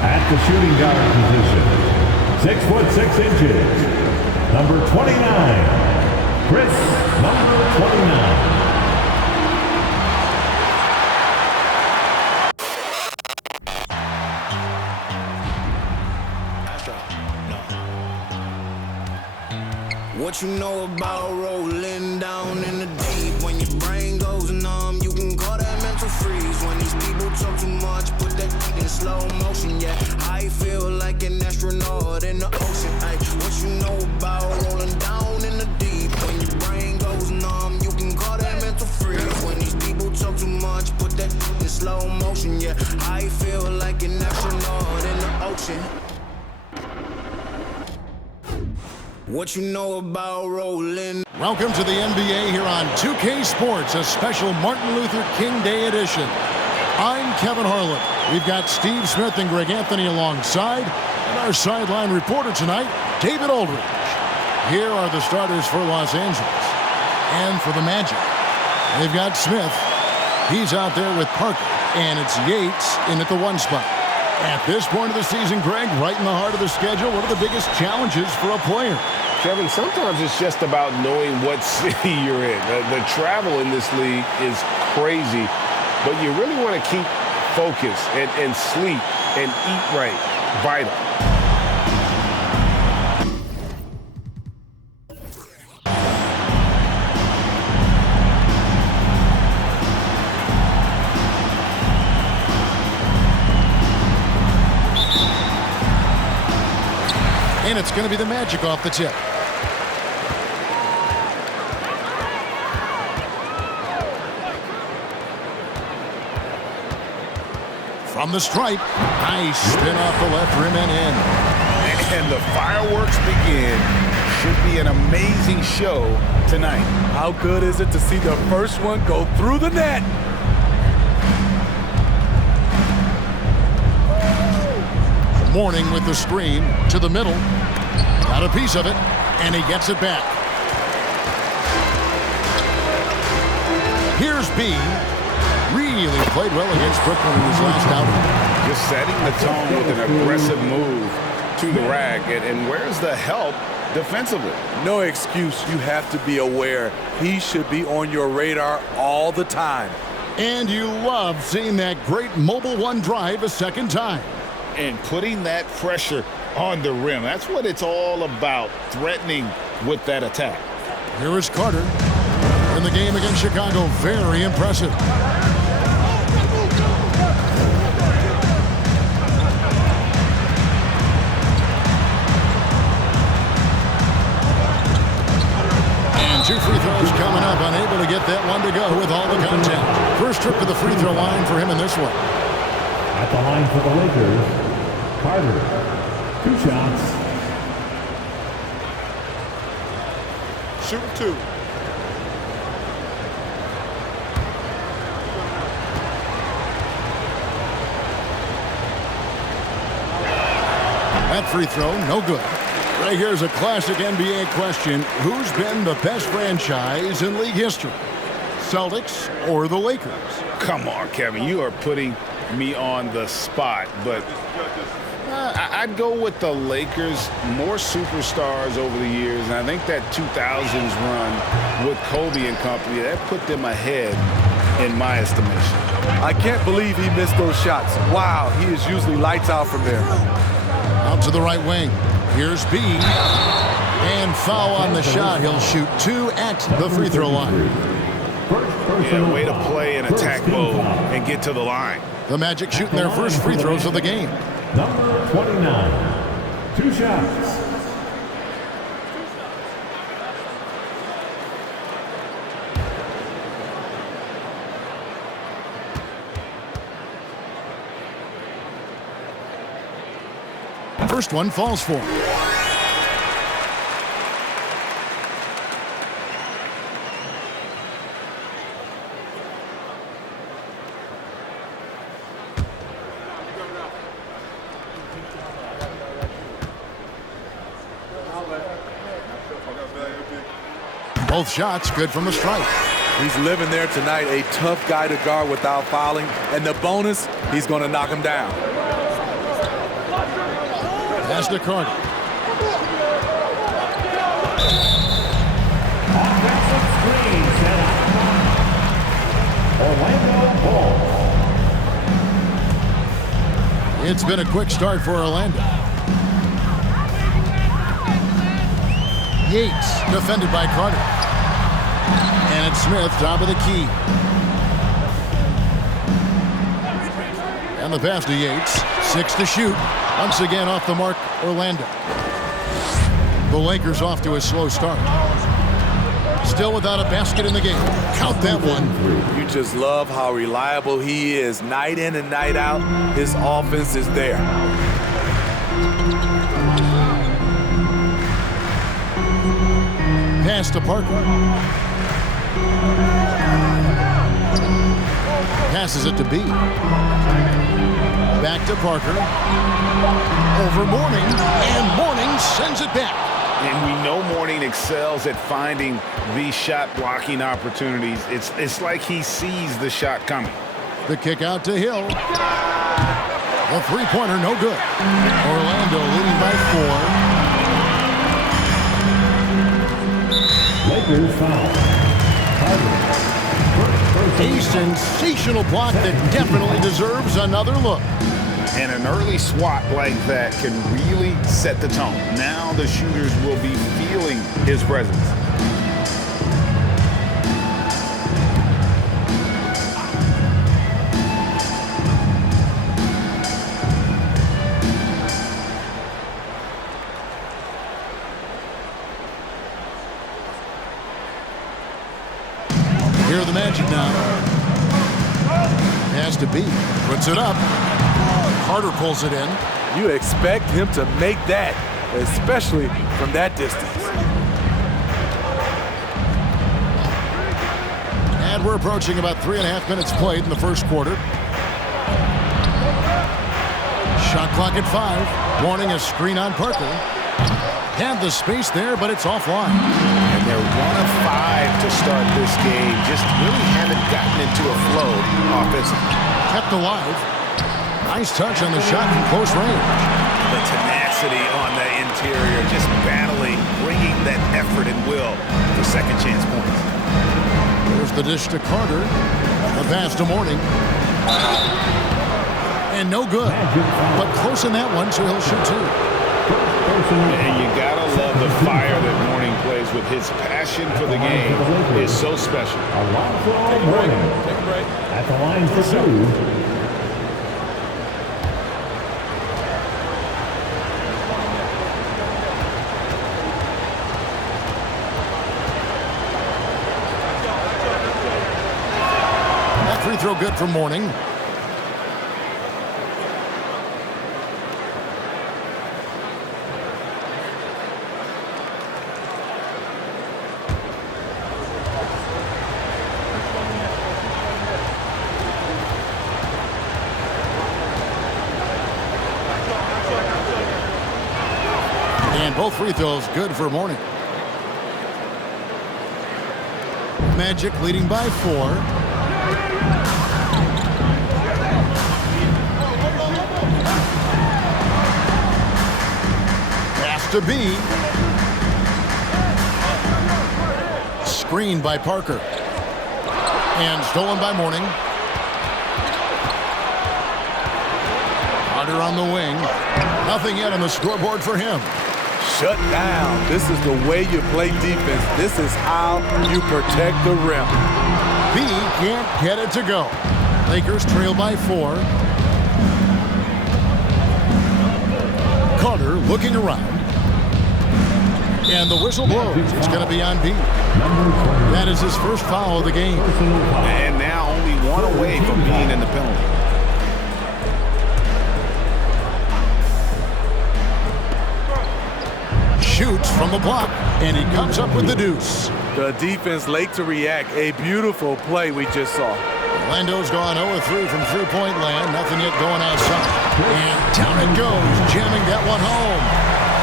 At the shooting guard position, 6'6", number 29, Chris, number 29. What you know about rolling down in the deep? When your brain goes numb, you can call that mental freeze. When these people talk too much, put that in slow motion, yeah. I feel like an astronaut in the ocean, ay. What you know about rolling down in the deep? When your brain goes numb, you can call that mental freeze. When these people talk too much, put that in slow motion, yeah. I feel like an astronaut in the ocean. What you know about rolling? Welcome to the NBA here on 2K Sports, a special Martin Luther King Day edition. I'm Kevin Harlan. We've got Steve Smith and Greg Anthony alongside, and our sideline reporter tonight, David Aldridge. Here are the starters for Los Angeles. And for the Magic, they've got Smith. He's out there with Parker, and it's Yates in at the 1 spot. At this point of the season, Greg, right in the heart of the schedule, what are the biggest challenges for a player? Kevin, sometimes it's just about knowing what city you're in. The travel in this league is crazy, but you really want to keep focus and sleep and eat right. Vital. And it's going to be the Magic off the tip. From the stripe, nice spin off the left rim and in. And the fireworks begin. Should be an amazing show tonight. How good is it to see the first one go through the net? Mourning with the screen to the middle. Got a piece of it, and he gets it back. Here's B. Really played well against Brooklyn in his last outing. Just setting the tone with an aggressive move to the rack. And where's the help defensively? No excuse. You have to be aware. He should be on your radar all the time. And you love seeing that great mobile one drive a second time. And putting that pressure on the rim. That's what it's all about, threatening with that attack. Here is Carter. In the game against Chicago, very impressive. And 2 free throws coming up, unable to get that one to go with all the content. First trip to the free throw line for him in this one. At the line for the Lakers, Carter, 2 shots. Shoot 2. That free throw, no good. Right here's a classic NBA question. Who's been the best franchise in league history? Celtics or the Lakers? Come on, Kevin. You are putting me on the spot, but I'd go with the Lakers. More superstars over the years, and I think that 2000s run with Kobe and company, that put them ahead in my estimation. I can't believe he missed those shots. Wow, he is usually lights out from there. Out to the right wing. Here's B. And foul on the shot. He'll shoot 2 at the free throw line. Yeah, way to play in attack mode and get to the line. The Magic shooting their first free throws of the game. Number 29, 2 shots. First one falls for him. Both shots good from the stripe. He's living there tonight, a tough guy to guard without fouling. And the bonus, he's going to knock him down. Pass to Carter. Offensive screen set out. Orlando ball. It's been a quick start for Orlando. Yates defended by Carter. And it's Smith, top of the key. And the pass to Yates. 6 to shoot. Once again off the mark, Orlando. The Lakers off to a slow start. Still without a basket in the game. Count that one. You just love how reliable he is. Night in and night out, his offense is there. Pass to Parker. Passes it to B. Back to Parker. Over Mourning. And Mourning sends it back. And we know Mourning excels at finding these shot blocking opportunities. It's like he sees the shot coming. The kick out to Hill. A three-pointer, no good. Orlando leading by 4. Lakers foul. A sensational block that definitely deserves another look. And an early swat like that can really set the tone. Now the shooters will be feeling his presence. Here are the Magic now. Pass to B. Puts it up. Carter pulls it in. You expect him to make that, especially from that distance. And we're approaching about 3.5 minutes played in the first quarter. Shot clock at 5. Warning a screen on Parker. Had the space there, but it's offline. And they're 1 of 5 to start this game. Just really haven't gotten into a flow offensively. Kept alive. Nice touch on the shot from close range. The tenacity on the interior, just battling, bringing that effort and will for second chance points. There's the dish to Carter. The pass to Mourning. And no good. But close in that one, so he'll shoot 2. And you gotta love the fire that Mourning plays with. His passion for the game is so special. A lot for all Mourning. At the line for 2. Free throw good for Mourning. And both free throws good for Mourning. Magic leading by 4. To B. Screened by Parker. And stolen by Mourning. Carter on the wing. Nothing yet on the scoreboard for him. Shut down. This is the way you play defense. This is how you protect the rim. B can't get it to go. Lakers trail by 4. Carter looking around. And the whistle blows. It's going to be on B. That is his first foul of the game. And now only 1 away from being in the penalty. Shoots from the block, and he comes up with the deuce. The defense late to react. A beautiful play we just saw. Orlando's gone 0-3 from three-point land. Nothing yet going outside. And down it goes, jamming that one home.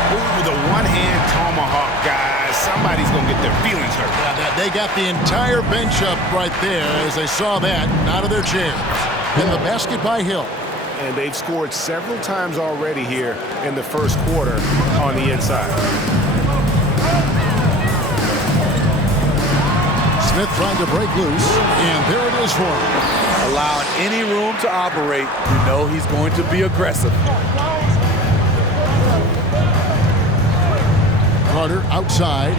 Ooh, the one-hand tomahawk, guys. Somebody's going to get their feelings hurt. They got the entire bench up right there as they saw that out of their chairs. And the basket by Hill. and they've scored several times already here in the first quarter on the inside. Smith trying to break loose, and there it is for him. Allowing any room to operate, you know he's going to be aggressive. Carter outside.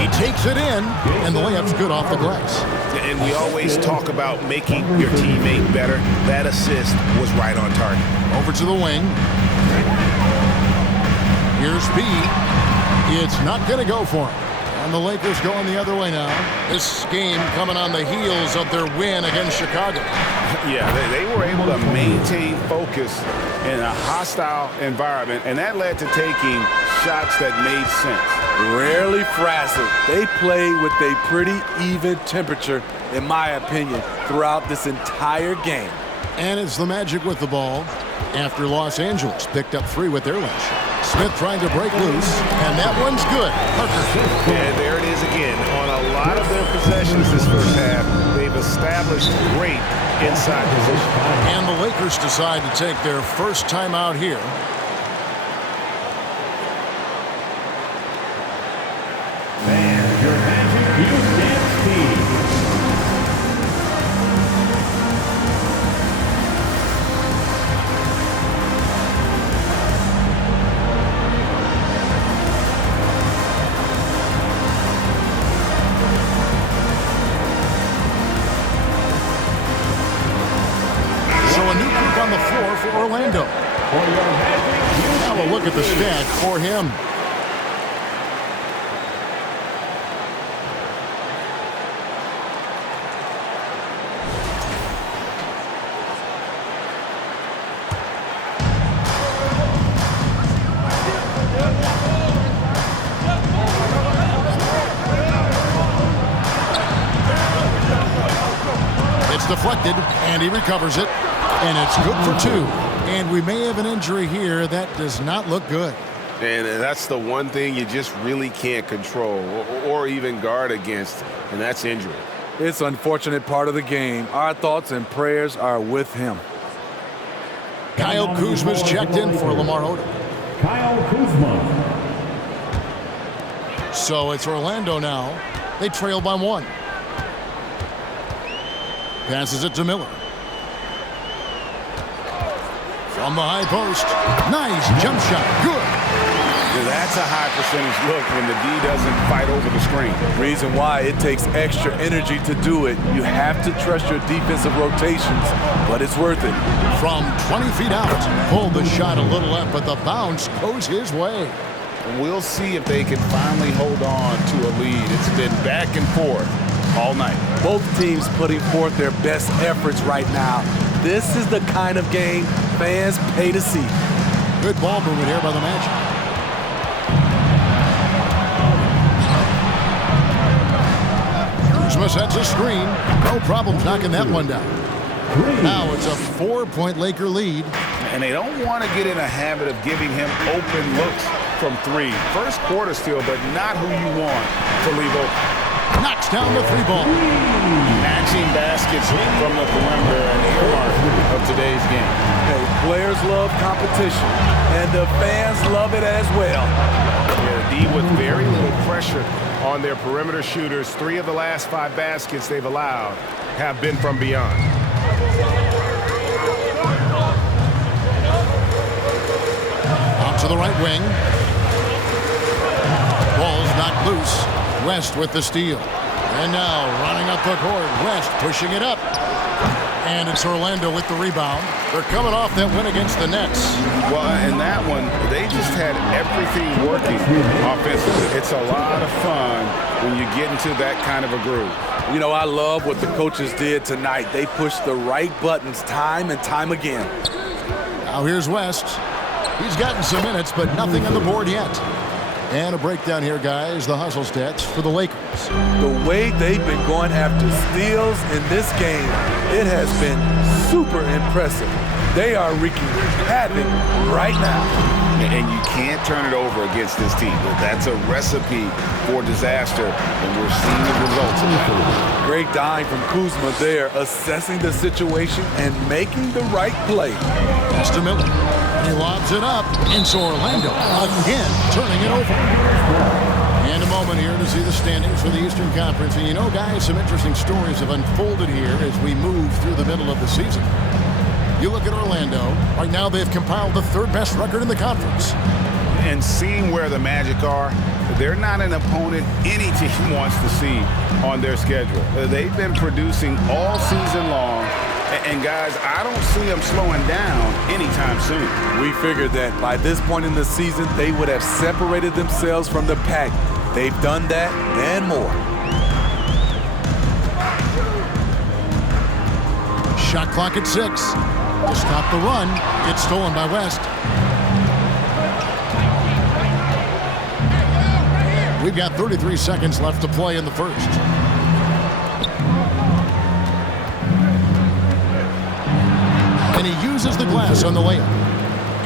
He takes it in, and the layup's good off the glass. And we always talk about making your teammate better. That assist was right on target. Over to the wing. Here's B. It's not going to go for him. And the Lakers going the other way now. This game coming on the heels of their win against Chicago. Yeah, they were able to maintain focus in a hostile environment, and that led to taking shots that made sense. Rarely frazzled. They play with a pretty even temperature, in my opinion, throughout this entire game. And it's the Magic with the ball after Los Angeles picked up 3 with their last shot. Smith trying to break loose, and that one's good. Parker. And there it is again. On a lot of their possessions this first half, they've established great inside position. And the Lakers decide to take their first time out here. And your Magic Houston team. On the floor for Orlando. Now a look at the stat for him. It's deflected, and he recovers it. And it's good for 2. And we may have an injury here that does not look good. And that's the one thing you just really can't control or even guard against, and that's injury. It's an unfortunate part of the game. Our thoughts and prayers are with him. Kyle Kuzma's checked in for Lamar Odom. Kyle Kuzma. So it's Orlando now. They trail by 1. Passes it to Miller. From the high post. Nice jump shot. Good. Yeah, that's a high percentage look when the D doesn't fight over the screen. Reason why it takes extra energy to do it. You have to trust your defensive rotations, but it's worth it. From 20 feet out. Pulled the shot a little left, but the bounce goes his way. We'll see if they can finally hold on to a lead. It's been back and forth all night. Both teams putting forth their best efforts right now. This is the kind of game fans pay to see. Good ball movement here by the Magic. Kuzma sets a screen. No problem knocking that one down. Now it's a 4-point Laker lead. And they don't want to get in a habit of giving him open looks from 3. First quarter still, but not who you want to leave open. Knocks down the 3-ball. Matching baskets from the perimeter, an earmark of today's game. Hey, players love competition, and the fans love it as well. Yeah, D with very little pressure on their perimeter shooters. 3 of the last 5 baskets they've allowed have been from beyond. Out to the right wing. Ball's knocked loose. West with the steal. And now running up the court. West pushing it up. And it's Orlando with the rebound. They're coming off that win against the Nets. Well, in that one, they just had everything working offensively. It's a lot of fun when you get into that kind of a groove. You know, I love what the coaches did tonight. They pushed the right buttons time and time again. Now here's West. He's gotten some minutes, but nothing on the board yet. And a breakdown here, guys. The hustle stats for the Lakers. The way they've been going after steals in this game, it has been super impressive. They are wreaking havoc right now. And you can't turn it over against this team. That's a recipe for disaster, and we're seeing the results of that. Great dime from Kuzma there, assessing the situation and making the right play. Pass to Miller. He lobs it up, and so Orlando again turning it over. And a moment here to see the standings for the Eastern Conference. And you know, guys, some interesting stories have unfolded here as we move through the middle of the season. You look at Orlando. Right now, they've compiled the third best record in the conference. And seeing where the Magic are, they're not an opponent any team wants to see on their schedule. They've been producing all season long. And guys, I don't see them slowing down anytime soon. We figured that by this point in the season, they would have separated themselves from the pack. They've done that and more. Shot clock at 6. To stop the run, it's stolen by West. We've got 33 seconds left to play in the first. And he uses the glass on the layup.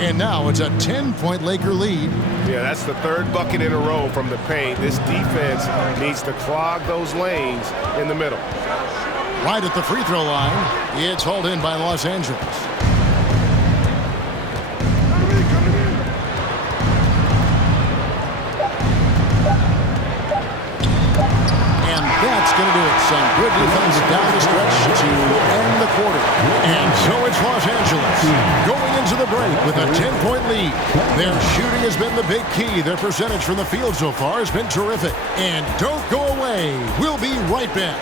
And now it's a 10-point Laker lead. Yeah, that's the third bucket in a row from the paint. This defense needs to clog those lanes in the middle. Right at the free throw line, it's hauled in by Los Angeles. And that's going to do it. Some good defense down the stretch to end the quarter. And so it's Los Angeles going into the break with a 10-point lead. Their shooting has been the big key. Their percentage from the field so far has been terrific. And don't go away. We'll be right back.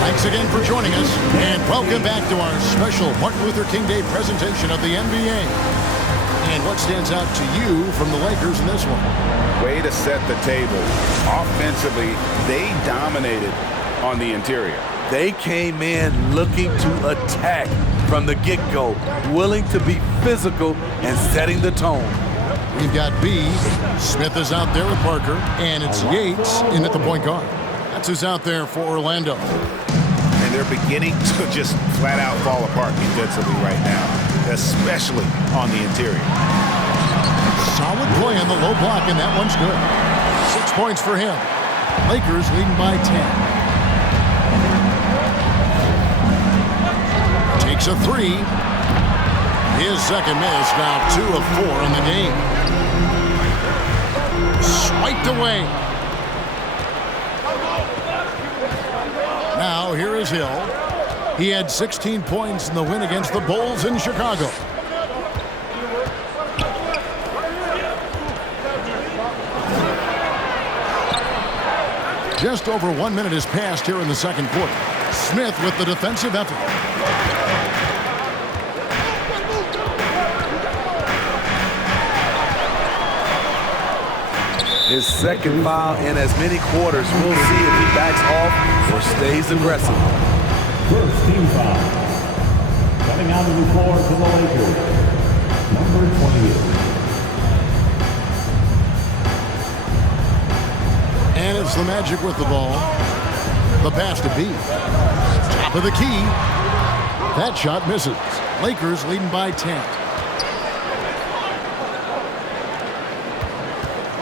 Thanks again for joining us, and welcome back to our special Martin Luther King Day presentation of the NBA. And what stands out to you from the Lakers in this one? Way to set the table. Offensively, they dominated on the interior. They came in looking to attack from the get-go, willing to be physical and setting the tone. We've got B. Smith is out there with Parker, and it's Yates in at the point guard. That's who's out there for Orlando. And they're beginning to just flat out fall apart defensively right now, especially on the interior. Solid play on the low block, and that one's good. 6 points for him. Lakers leading by 10. Takes a 3. His second miss, now 2 of 4 in the game. Swiped away. Now here is Hill. He had 16 points in the win against the Bulls in Chicago. Just over 1 minute has passed here in the second quarter. Smith with the defensive effort. His second foul in as many quarters. We'll see if he backs off or stays aggressive. First team foul. Coming out of the floor for the Lakers, number 28. And it's the Magic with the ball. The pass to B. Top of the key. That shot misses. Lakers leading by 10.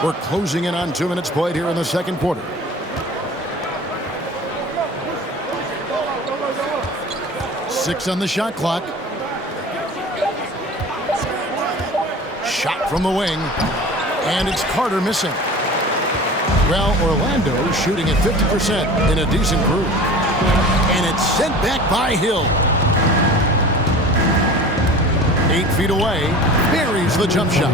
We're closing in on 2 minutes played here in the second quarter. Six on the shot clock. Shot from the wing. And it's Carter missing. Well, Orlando shooting at 50% in a decent group. And it's sent back by Hill. 8 feet away. Buries the jump shot.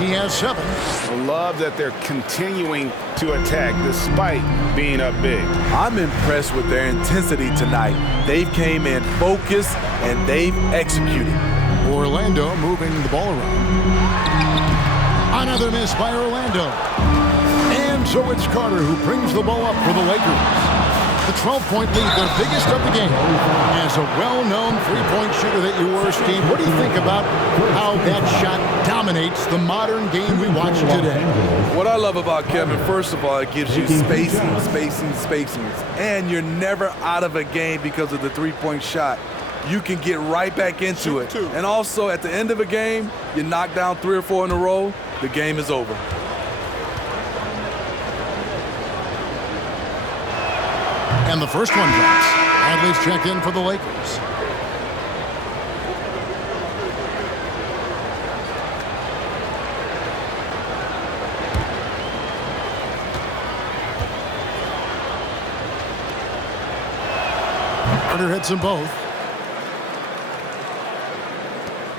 He has 7. I love that they're continuing to attack despite being up big. I'm impressed with their intensity tonight. They've came in focused and they've executed. Orlando moving the ball around. Another miss by Orlando. And So it's Carter who brings the ball up for the Lakers. The 12-point lead, their biggest of the game. As a well-known three-point shooter that you were, Steve, what do you think about how that shot dominates the modern game we watch today? What I love about Kevin, first of all, it gives you spacing. And you're never out of a game because of the three-point shot. You can get right back into it. And also, at the end of a game, you knock down 3 or 4 in a row, the game is over. And the first one drops. Bradley's checked in for the Lakers. Carter hits them both.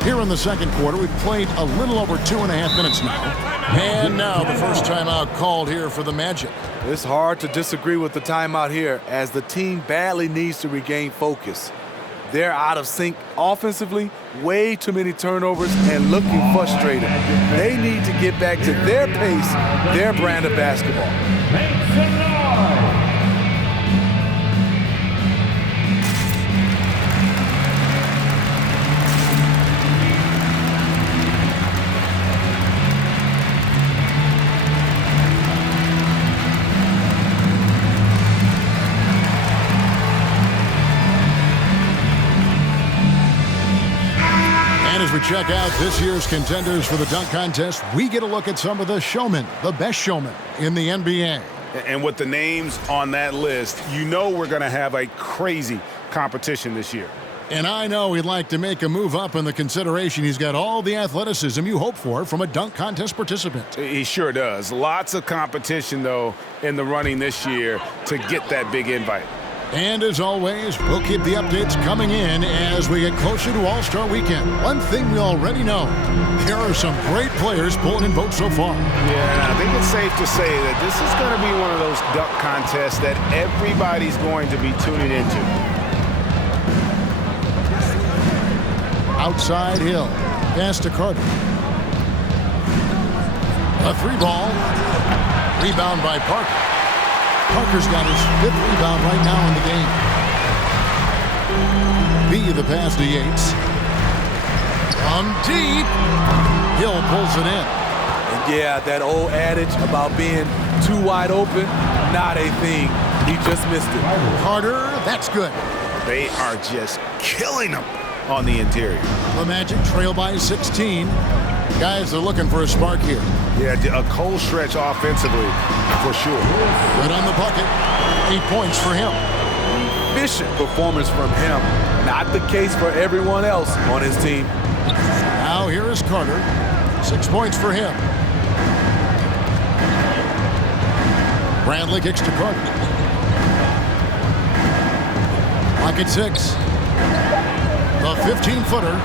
Here in the second quarter, we've played a little over 2.5 minutes now. And now the first timeout called here for the Magic. It's hard to disagree with the timeout here as the team badly needs to regain focus. They're out of sync offensively, way too many turnovers, and looking frustrated. They need to get back to their pace, their brand of basketball. Make some noise. As we check out this year's contenders for the dunk contest, we get a look at some of the showmen, the best showmen in the NBA. And with the names on that list, you know we're going to have a crazy competition this year. And I know he'd like to make a move up in the consideration. He's got all the athleticism you hope for from a dunk contest participant. He sure does. Lots of competition, though, in the running this year to get that big invite. And as always, we'll keep the updates coming in as we get closer to All-Star Weekend. One thing we already know, there are some great players pulling in votes so far. Yeah, and I think it's safe to say that this is going to be one of those dunk contests that everybody's going to be tuning into. Outside Hill, pass to Carter. A 3-ball, rebound by Parker. Parker's got his 5th rebound right now in the game. B, the pass to Yates. From deep. Hill pulls it in. And yeah, that old adage about being too wide open, not a thing. He just missed it. Carter, that's good. They are just killing them on the interior. The Magic trail by 16. Guys are looking for a spark here. Yeah, a cold stretch offensively, for sure. Good on the bucket. 8 points for him. Efficient performance from him. Not the case for everyone else on his team. Now here is Carter. 6 points for him. Bradley kicks to Carter. Pocket 6. The 15-footer.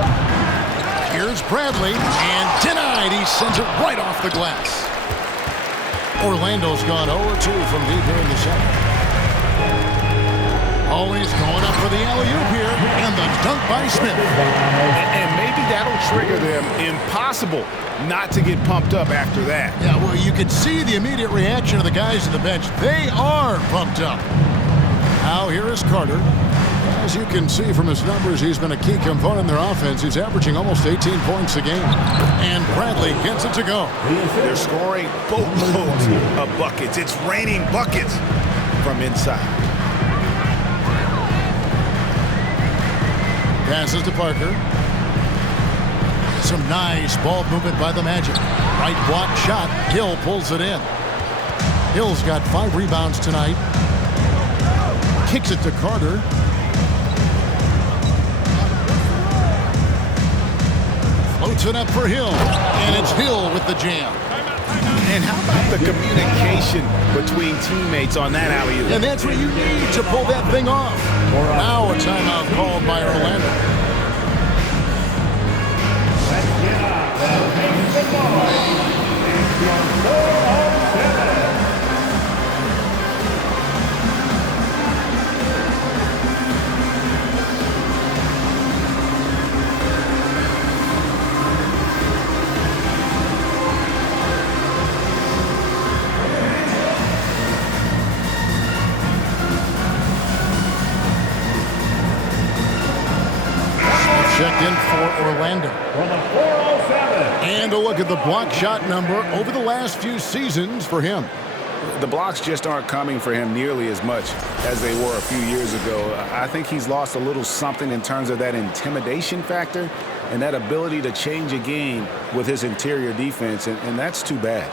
Here's Bradley, and denied. He sends it right off the glass. Orlando's gone 0-2 from deep here in the second. Always going up for the alley-oop here, and the dunk by Smith. And maybe that'll trigger them. Impossible not to get pumped up after that. Yeah, well, you could see the immediate reaction of the guys on the bench. They are pumped up. Now here is Carter. As you can see from his numbers, he's been a key component in their offense. He's averaging almost 18 points a game. And Bradley gets it to go. They're scoring boatloads of buckets. It's raining buckets from inside. Passes to Parker. Some nice ball movement by the Magic. Right block shot. Hill pulls it in. Hill's got 5 rebounds tonight. Kicks it to Carter. Floats it up for Hill, and it's Hill with the jam. And how about the communication between teammates on that alley-oop? And that's what you need to pull that thing off. Now a timeout called by Orlando. Let's get up and make some noise. It's your 407. checked in for Orlando. For the 407. And a look at the block shot number over the last few seasons for him. The blocks just aren't coming for him nearly as much as they were a few years ago. I think he's lost a little something in terms of that intimidation factor and that ability to change a game with his interior defense, and that's too bad.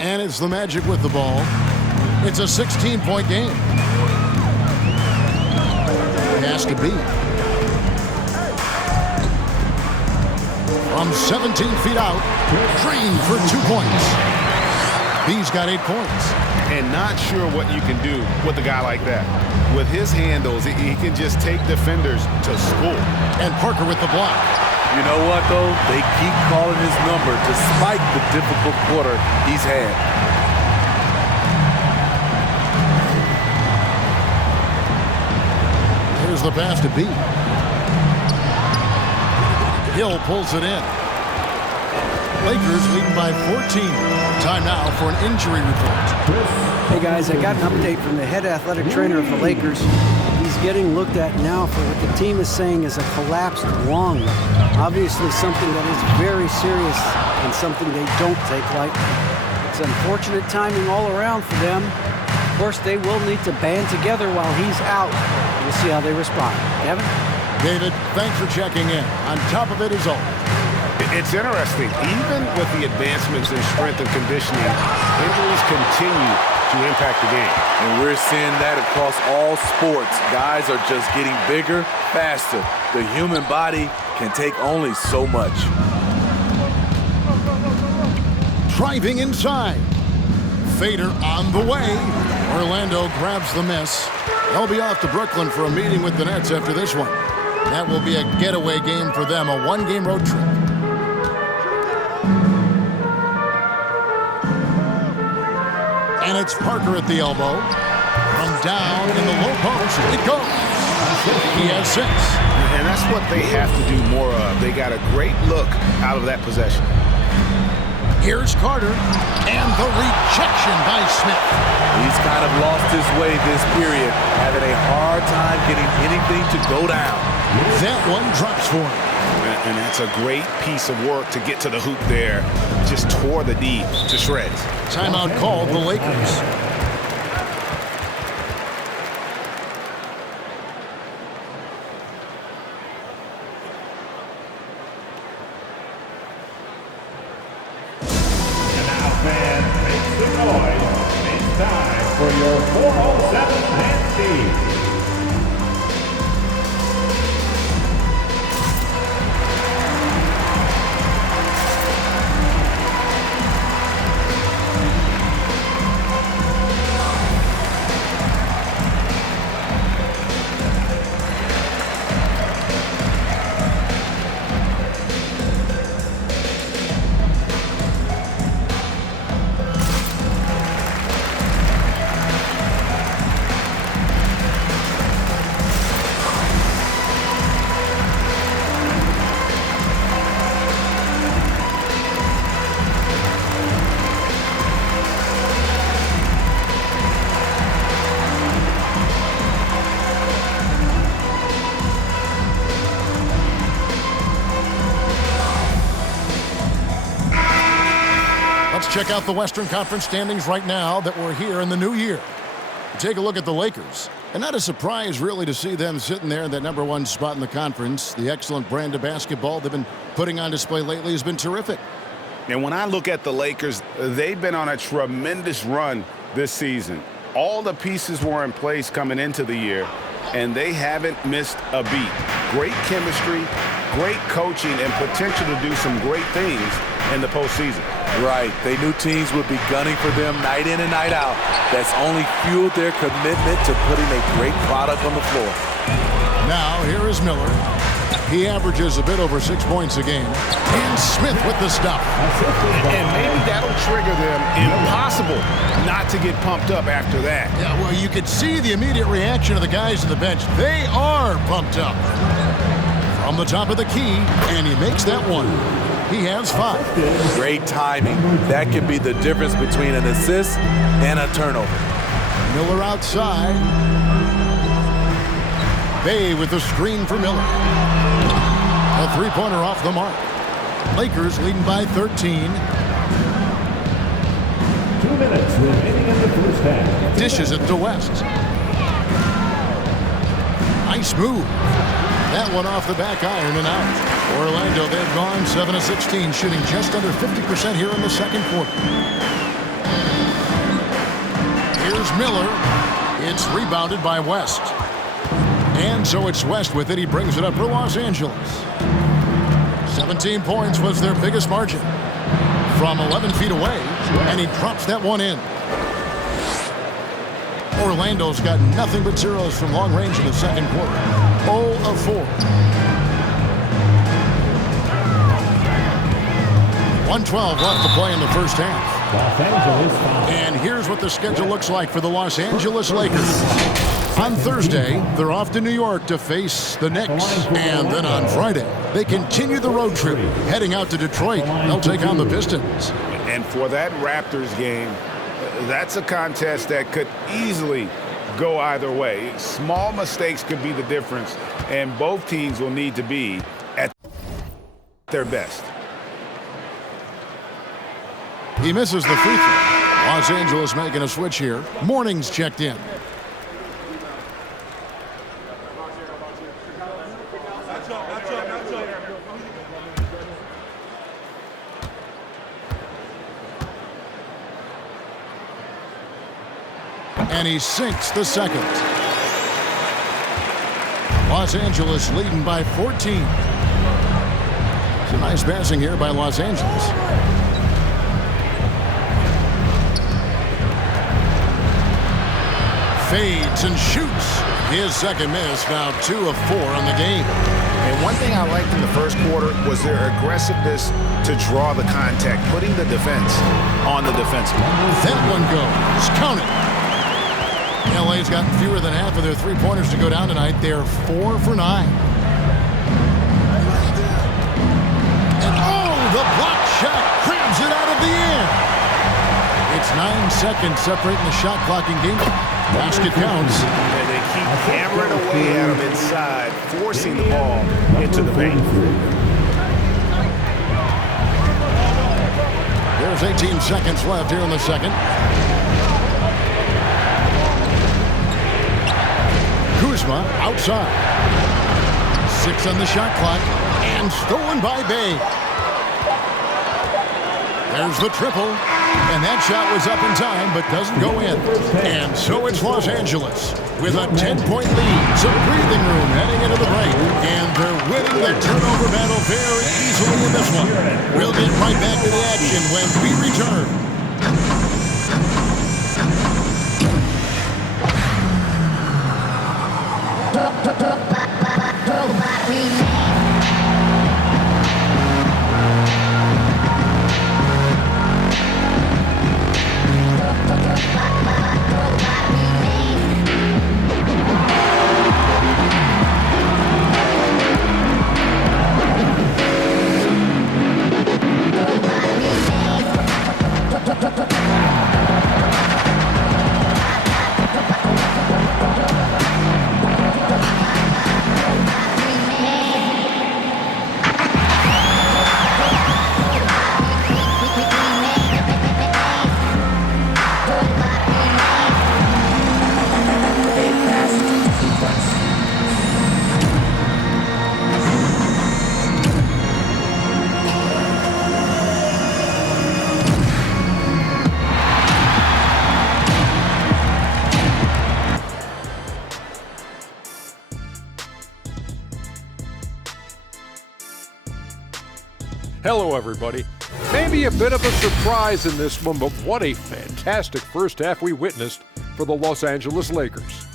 And it's the Magic with the ball. It's a 16-point game. It has to be. From 17 feet out, Green for 2 points. He's got 8 points. And not sure what you can do with a guy like that. With his handles, he can just take defenders to school. And Parker with the block. You know what, though? They keep calling his number despite the difficult quarter he's had. Here's the pass to B. Hill pulls it in. Lakers leading by 14. Time now for an injury report. Hey guys, I got an update from the head athletic trainer of the Lakers. He's getting looked at now for what the team is saying is a collapsed lung. Obviously something that is very serious and something they don't take lightly. It's unfortunate timing all around for them. Of course, they will need to band together while he's out. We'll see how they respond. Kevin? David, thanks for checking in. On top of it is all. It's interesting. Even with the advancements in strength and conditioning, injuries continue to impact the game. And we're seeing that across all sports. Guys are just getting bigger, faster. The human body can take only so much. Driving inside. Fader on the way. Orlando grabs the miss. They'll be off to Brooklyn for a meeting with the Nets after this one. That will be a getaway game for them, a one-game road trip. And it's Parker at the elbow. From down in the low post, it goes. He has 6. And that's what they have to do more of. They got a great look out of that possession. Here's Carter, and the rejection by Smith. He's kind of lost his way this period, having a hard time getting anything to go down. That one drops for him. And that's a great piece of work to get to the hoop there. Just tore the D to shreds. Timeout called the Lakers. And now, fans, make some noise. It's time for your 407 Fan Steve. Check out the Western Conference standings right now that we're here in the new year. Take a look at the Lakers. And not a surprise, really, to see them sitting there in that #1 spot in the conference. The excellent brand of basketball they've been putting on display lately has been terrific. And when I look at the Lakers, they've been on a tremendous run this season. All the pieces were in place coming into the year, and they haven't missed a beat. Great chemistry, great coaching, and potential to do some great things in the postseason. Right. They knew teams would be gunning for them night in and night out. That's only fueled their commitment to putting a great product on the floor. Now, here is Miller. He averages a bit over 6 points a game. And Smith with the stuff. And maybe that'll trigger them. Impossible not to get pumped up after that. Yeah, well, you could see the immediate reaction of the guys on the bench. They are pumped up. From the top of the key, and he makes that one. He has 5. Great timing. That can be the difference between an assist and a turnover. Miller outside. Bay with the screen for Miller. A three-pointer off the mark. Lakers leading by 13. 2 minutes remaining in the first half. Dishes it to West. Nice move. That one off the back iron and out. Orlando, they've gone 7 of 16, shooting just under 50% here in the second quarter. Here's Miller. It's rebounded by West. And so it's West with it. He brings it up for Los Angeles. 17 points was their biggest margin from 11 feet away, and he drops that one in. Orlando's got nothing but zeros from long range in the second quarter. 0 of 4. 1:12 left to play in the first half. Los Angeles foul. And here's what the schedule looks like for the Los Angeles Lakers. On Thursday, they're off to New York to face the Knicks. And then on Friday, they continue the road trip, heading out to Detroit. They'll take on the Pistons. And for that Raptors game, that's a contest that could easily go either way. Small mistakes could be the difference, and both teams will need to be at their best. He misses the free throw. Los Angeles making a switch here. Morning's checked in. And he sinks the second. Los Angeles leading by 14. It's a nice passing here by Los Angeles. Fades and shoots. His second miss, now 2 of 4 on the game. And one thing I liked in the first quarter was their aggressiveness to draw the contact, putting the defense on the defensive. That one goes. Count it. LA's gotten fewer than half of their three-pointers to go down tonight. They're 4 for 9. And the block shot grabs it out of the air. It's 9 seconds separating the shot clock in game. Basket counts. And they keep hammering away at him inside, forcing the ball into the paint. There's 18 seconds left here in the second. Kuzma outside. 6 on the shot clock. And stolen by Bay. There's the triple. And that shot was up in time, but doesn't go in. And so it's Los Angeles with a 10-point lead. Some breathing room heading into the break. And they're winning the turnover battle very easily in this one. We'll get right back to the action when we return. Hello, everybody. Maybe a bit of a surprise in this one, but what a fantastic first half we witnessed for the Los Angeles Lakers.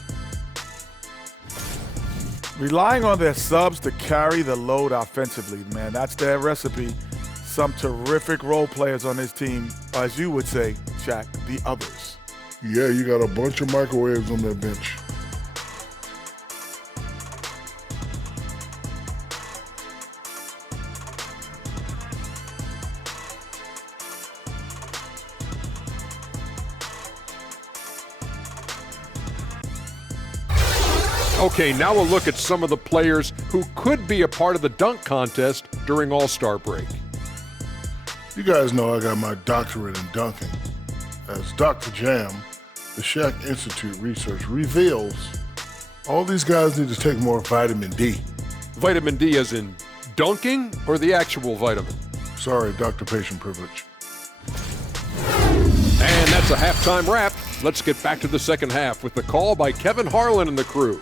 Relying on their subs to carry the load offensively, man, that's their recipe. Some terrific role players on this team, as you would say, Shaq, the others. Yeah, you got a bunch of microwaves on that bench. Okay, now a look at some of the players who could be a part of the dunk contest during All-Star break. You guys know I got my doctorate in dunking. As Dr. Jam, the Shaq Institute research reveals, all these guys need to take more vitamin D. Vitamin D as in dunking or the actual vitamin? Sorry, Dr. Patient Privilege. And that's a halftime wrap. Let's get back to the second half with the call by Kevin Harlan and the crew.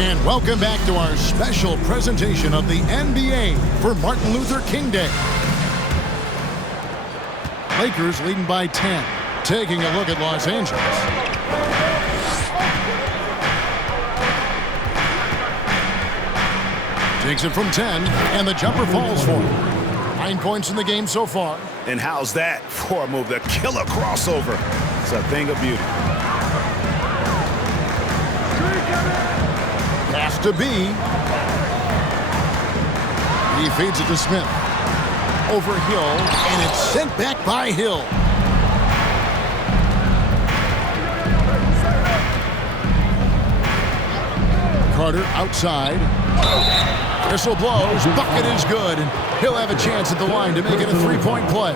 And welcome back to our special presentation of the NBA for Martin Luther King Day. Lakers leading by 10. Taking a look at Los Angeles. Takes it from 10, and the jumper falls for him. 9 points in the game so far. And how's that for a move? The killer crossover. It's a thing of beauty. Has to be. He feeds it to Smith. Over Hill, and it's sent back by Hill. Carter outside. Whistle blows. Bucket is good, and he'll have a chance at the line to make it a three-point play.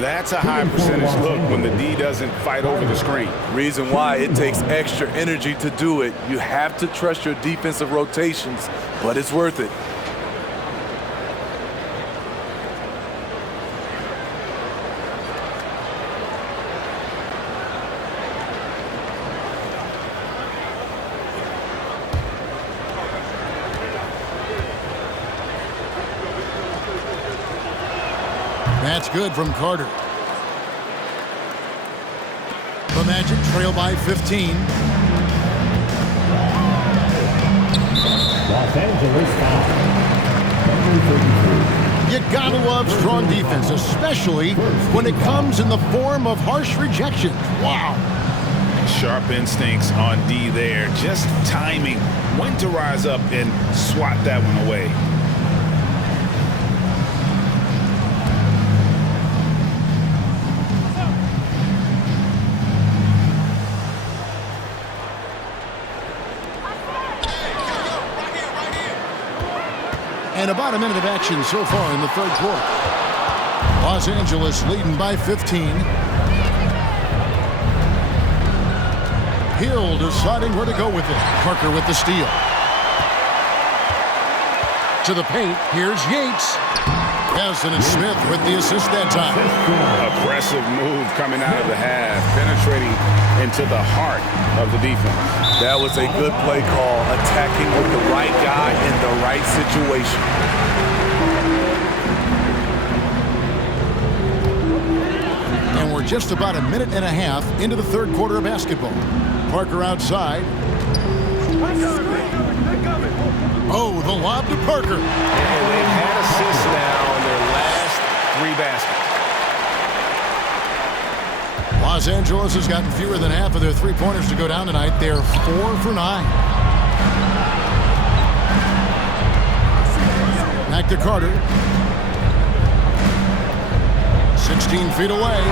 That's a high percentage look when the D doesn't fight over the screen. Reason why it takes extra energy to do it. You have to trust your defensive rotations, but it's worth it. That's good from Carter. The Magic trail by 15. Los Angeles foul. Number 33. You gotta love strong defense, especially when it comes in the form of harsh rejections. Wow. Sharp instincts on D there. Just timing when to rise up and swat that one away. And about a minute of action so far in the third quarter. Los Angeles leading by 15. Hill deciding where to go with it. Parker with the steal. To the paint, here's Yates. Nelson and Smith with the assist that time. Aggressive move coming out of the half, penetrating into the heart of the defense. That was a good play call, attacking with the right guy in the right situation. And we're just about a minute and a half into the third quarter of basketball. Parker outside. Oh, the lob to Parker. And they've had assists now in their last 3 baskets. Los Angeles has gotten fewer than half of their three-pointers to go down tonight. They're 4 for 9. Back to Carter. 16 feet away.